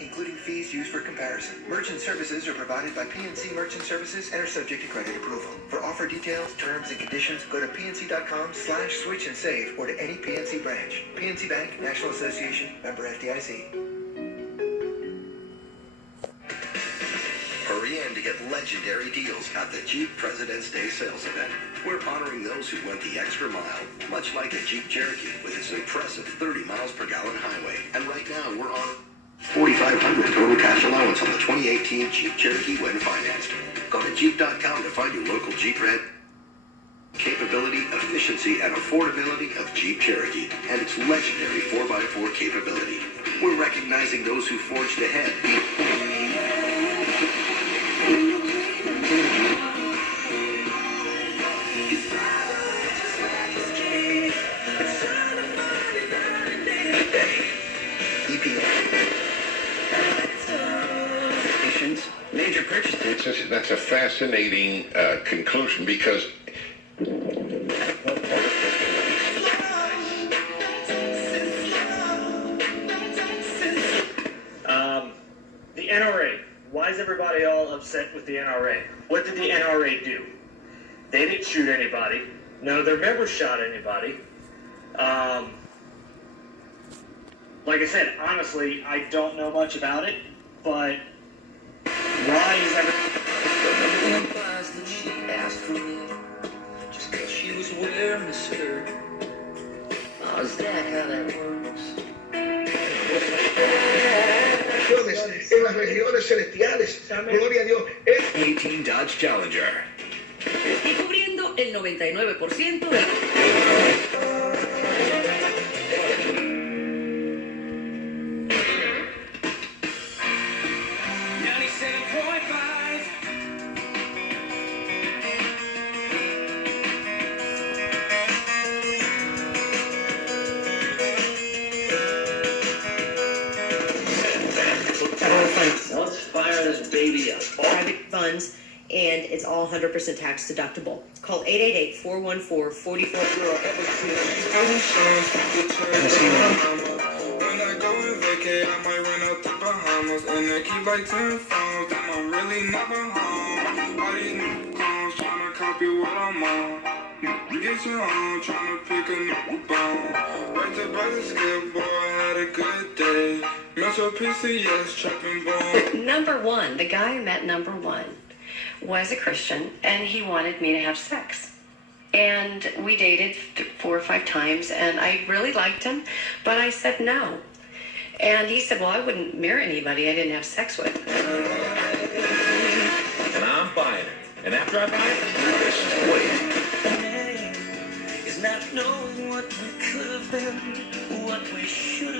including fees used for comparison. Merchant services are provided by PNC Merchant Services and are subject to credit approval. For offer details, terms, and conditions, go to pnc.com/switch and save or to any PNC branch. PNC Bank, National Association, member FDIC. Hurry in to get legendary deals at the Jeep President's Day sales event. We're honoring those who went the extra mile, much like a Jeep Cherokee with its impressive 30 miles per gallon highway. And right now, we're on $4,500 total cash allowance on the 2018 Jeep Cherokee when financed. Go to Jeep.com to find your local Jeep Red. Capability, efficiency, and affordability of Jeep Cherokee and its legendary 4x4 capability. We're recognizing those who forged ahead. Major purchases. That's a fascinating conclusion because the NRA. Why is everybody all upset with the NRA? What did the NRA do? They didn't shoot anybody. None of their members shot anybody. Like I said, honestly, I don't know much about it, but why is everything implies that she asked for it just because she was wearing a skirt? Oh, is that how that works? En las regiones celestiales, gloria a Dios. 18 Dodge Challenger. Y cubriendo el 99% de... Let's fire this baby up. Private funds, and it's all 100% tax deductible. Call 888-414-44. When I go and vacate, I might run out the Bahamas, and they keep like 10 phones, and I'm really never home. All these clones trying to copy what I'm on. Get your own, trying to pick a new bone. Right there by the skip, boy, I had a good day. Metro PCS, trapping bone. Number one, the guy I met, number one, was a Christian, and he wanted me to have sex. And we dated 4 or 5 times, and I really liked him, but I said no. And he said, well, I wouldn't marry anybody I didn't have sex with. And I'm buying it. And after I buy it, just wait. Is not knowing what we could have been, what we should have